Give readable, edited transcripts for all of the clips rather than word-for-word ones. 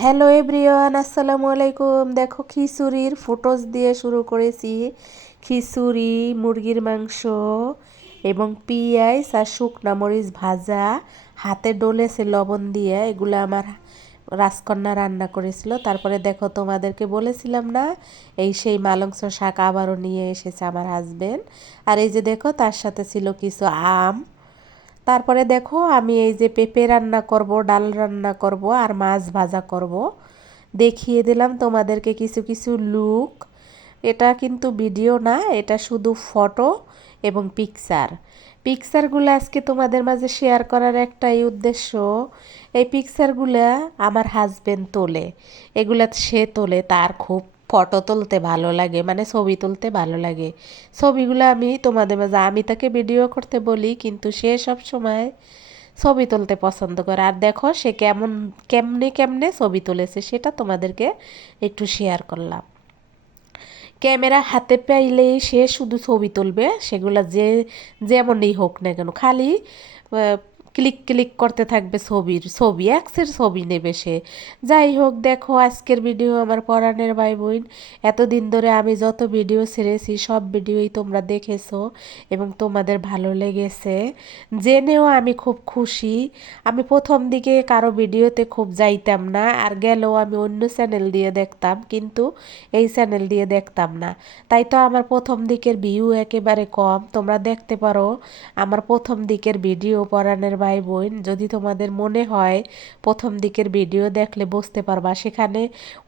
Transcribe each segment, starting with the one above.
Hello everyone, আসসালামু আলাইকুম। দেখো খিচুড়ির ফুটোজ দিয়ে শুরু করেছি। খিচুড়ি, মুরগির মাংস এবং পেঁয়াজ আর শুকনা মরিচ ভাজা, হাতে ডলেছে লবণ দিয়ে। এগুলো আমার রাজকন্যা রান্না করেছিল। তারপরে দেখো, তোমাদেরকে বলেছিলাম না, এই সেই মালংস শাক আবারও নিয়ে এসেছে আমার হাজবেন্ড। আর এই যে দেখো, তার সাথে ছিল কিছু আম। তারপরে দেখো, আমি এই যে পেঁপে রান্না করব, ডাল রান্না করব আর মাছ ভাজা করব। দেখিয়ে দিলাম তোমাদেরকে কিছু কিছু লুক। এটা কিন্তু ভিডিও না, এটা শুধু ফটো এবং পিকচারগুলো আজকে তোমাদের মাঝে শেয়ার করার একটাই উদ্দেশ্য। এই পিকচারগুলো আমার হাজবেন্ড তোলে। এগুলা সে তোলে, তার খুব ফটো তুলতে ভালো লাগে, মানে ছবি তুলতে ভালো লাগে। ছবিগুলো আমি তোমাদের মাঝে, আমি তাকে ভিডিও করতে বলি, কিন্তু সে সব সময় ছবি তুলতে পছন্দ করে। আর দেখো সে কেমনে কেমনে ছবি তুলেছে, সেটা তোমাদেরকে একটু শেয়ার করলাম। ক্যামেরা হাতে পাইলেই সে শুধু ছবি তুলবে, সেগুলো যেমনই হোক না কেন, খালি ক্লিক ক্লিক করতে থাকবে, ছবি এক্সের ছবি নেবে সে। যাই হোক, দেখো আজকের ভিডিও আমার পরাণের ভাই বোন। এতদিন ধরে আমি যত ভিডিও ছেড়েছি সব ভিডিওই তোমরা দেখেছো এবং তোমাদের ভালো লেগেছে, জেনেও আমি খুব খুশি। আমি প্রথম দিকে কারো ভিডিওতে খুব যাইতাম না, আর গেলেও আমি অন্য চ্যানেল দিয়ে দেখতাম, কিন্তু এই চ্যানেল দিয়ে দেখতাম না। তাই তো আমার প্রথম দিকের ভিউ একেবারে কম। তোমরা দেখতে পারো আমার প্রথম দিকের ভিডিও, পরাণের ভাই বোন। যদি তোমাদের মনে হয় প্রথম দিকের ভিডিও দেখলে বুঝতে পারবা, সেখানে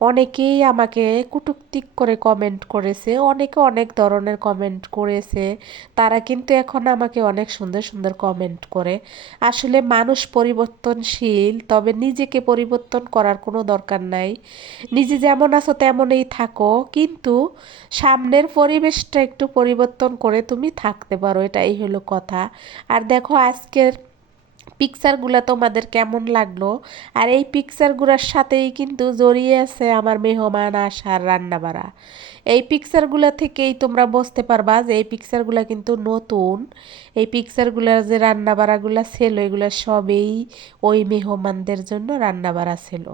অনেকেই আমাকে কুটুক্তিক করে কমেন্ট করেছে, অনেকে অনেক ধরনের কমেন্ট করেছে। তারা কিন্তু এখন আমাকে অনেক সুন্দর সুন্দর কমেন্ট করে। আসলে মানুষ পরিবর্তনশীল, তবে নিজেকে পরিবর্তন করার কোনো দরকার নাই। নিজে যেমন আছো তেমনই থাকো, কিন্তু সামনের পরিবেশটা একটু পরিবর্তন করে তুমি থাকতে পারো, এটাই হলো কথা। আর দেখো আজকের পিকচারগুলো তোমাদের কেমন লাগলো। আর এই পিকচারগুলোর সাথেই কিন্তু জড়িয়ে আছে আমার মেহমান আসার রান্নাবাড়া। এই পিকচারগুলো থেকেই তোমরা বুঝতে পারবা যে এই পিকচারগুলো কিন্তু নতুন। এই পিকচারগুলোর যে রান্নাবাড়াগুলো ছিল, এগুলো সবেই ওই মেহমানদের জন্য রান্নাবাড়া ছিল।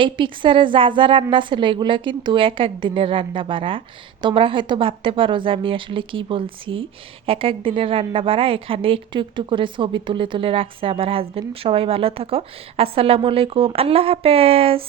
এই পিকচারে যা যা রান্না ছিল, এগুলো কিন্তু এক এক দিনের রান্নাবাড়া। তোমরা হয়তো ভাবতে পারো যে আমি আসলে কি বলছি। এক এক দিনের রান্নাবাড়া, এখানে একটু একটু করে ছবি তুলে তুলে রাখছে আমার হাজবেন্ড। সবাই ভালো থাকো, আসসালামু আলাইকুম, আল্লাহ হাফেজ।